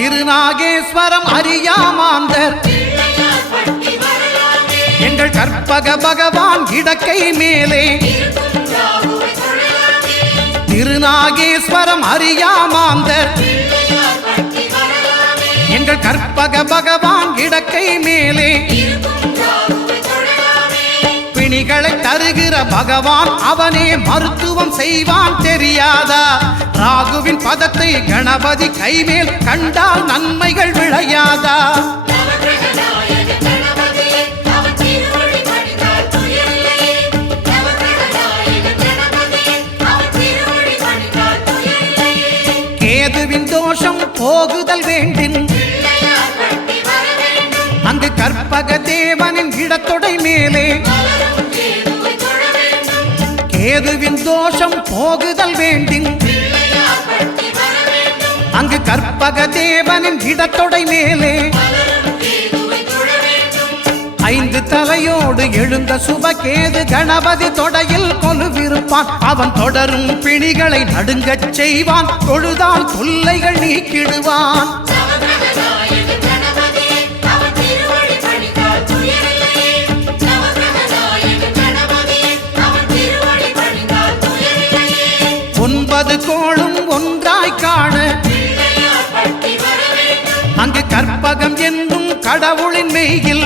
திருநாகேஸ்வரம் அறியாமாந்தர் எங்கள் கற்பக பகவான் இடக்கை மேலே திருநாகேஸ்வரம் அறியாமாந்தர் எங்கள் கற்பக பகவான் இடக்கை மேலே பிணிகளை தருகிற பகவான் அவனே மருத்துவம் செய்வான் தெரியாதா ராகுவின் பதத்தை கணபதி கைமேல் கண்டால் நன்மைகள் விளையாதா கேதுவின் தோஷம் போகுதல் வேண்டின் அங்கு கற்பக தேவனின் இடத்தொடை மேலே கேதுவின் தோஷம் போகுதல் வேண்டின் அங்கு கற்பக தேவனின் இடத்தொடை மேலே 5 தலையோடு எழுந்த சுபகேது கணபதி தொடையில் கொலுவிருப்பான் அவன் தொடரும் பிணிகளை நடுங்கச் செய்வான் தொழுதால் தொல்லைகள் நீக்கிடுவான் ஒன்பது கோளும் ஒன்றாய் காண அங்கு கற்பகம் என்னும் கடவுளின் மெய்யில்